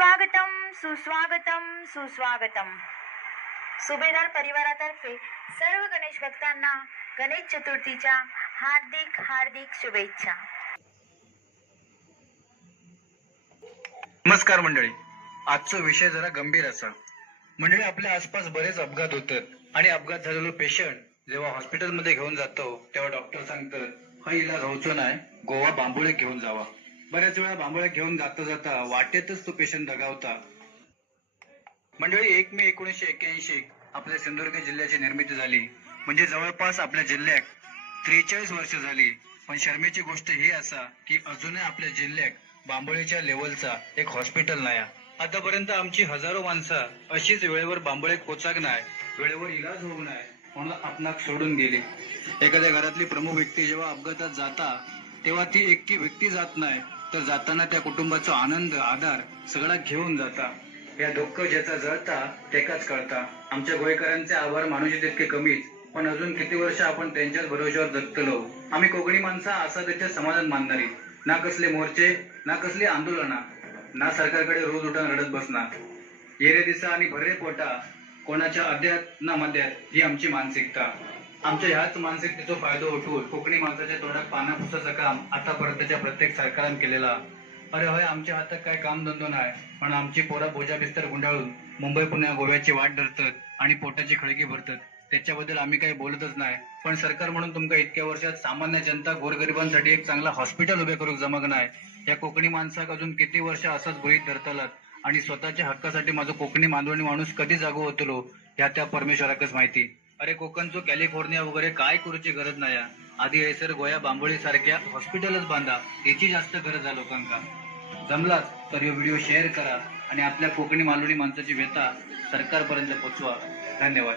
सुस्वागतम सुस्वागतम सुस्वागतम. सुभेदार परिवारातर्फे सर्व गणेश भक्तांना गणेश चतुर्थीच्या हार्दिक हार्दिक शुभेच्छा. नमस्कार मंडळी. आजचा विषय जरा गंभीर असा. मंडळी, आपल्या आसपास बरेच अपघात होतात आणि अपघात झालेलो पेशंट जेव्हा हॉस्पिटलमध्ये घेऊन जातो तेव्हा डॉक्टर सांगतात हा इलाज होतो नाही, गोवा बांबोळे घेऊन जावा. बऱ्याच वेळा बांबोळे घेऊन जाता जाता वाटेतच तो पेशंट दगावता. मंडळी, 1 मे 1981 आपल्या सिंधुदुर्ग जिल्ह्याची निर्मिती झाली. म्हणजे जवळपास आपल्या जिल्ह्यात 43 वर्ष झाली. पण शर्मेची गोष्ट ही असा की अजूनही आपल्या जिल्ह्यात बांबोळीच्या लेवलचा एक हॉस्पिटल नाही. आतापर्यंत आमची हजारो माणसं अशीच वेळेवर बांबोळीत पोचाक नाही, वेळेवर इलाज होऊ नये म्हणून आपणाक सोडून गेली. एखाद्या घरातली प्रमुख व्यक्ती जेव्हा अपघातात जाता तेव्हा ती एकटी व्यक्ती जात नाही, तर जाताना त्या कुटुंबाचा आनंद आधार सगळा घेऊन जाता. या दुःख ज्याचा जळता तेकाच कळता. आमच्या गोयकरांचे आभार मानुषी तितके कमीच, पण अजून किती वर्ष आपण त्यांच्याच भरोश्यावर जगतलो. आम्ही कोकणी माणसा असा त्याच्या समाधान मानणारी, ना कसले मोर्चे ना कसली आंदोलना, ना सरकारकडे रोज उठून रडत बसणार. येरे दिसा आणि भर्रे पोटा, कोणाच्या अध्यात ना मध्यात ही आमची मानसिकता. आमच्या ह्याच मानसिकतेचा फायदा उठवून कोकणी माणसाच्या तोंडात पाना पुसाचं काम आतापर्यंतच्या प्रत्येक सरकारानं केलेला. अरे होय, आमच्या हातात काय काम धंदो नाही, पण आमची पोरा बोजा बिस्तर गुंडाळून मुंबई पुण्या गोव्याची वाट धरतात आणि पोटाची खळगी भरतात. त्याच्याबद्दल आम्ही काही बोलतच नाही. पण सरकार म्हणून तुमका इतक्या वर्षात सामान्य जनता गोरगरिबांसाठी एक चांगला हॉस्पिटल उभे करूक जमक नाही. या कोकणी माणसाक अजून किती वर्ष असंच गृहीत धरतालात आणि स्वतःच्या हक्कासाठी माझं कोकणी मानवणी माणूस कधी जागो होतलो ह्या त्या परमेश्वराकच माहिती. अरे कोकणचो कॅलिफोर्निया वगैरे काय करूची गरज नाही. आधी हैसर गोया बांबोळी सारख्या हॉस्पिटलच बांधा, याची जास्त गरज आहे लोकांका. जमलाच तर हे व्हिडिओ शेअर करा आणि आपल्या कोकणी मालवणी माणसाची व्यथा सरकारपर्यंत पोचवा. धन्यवाद.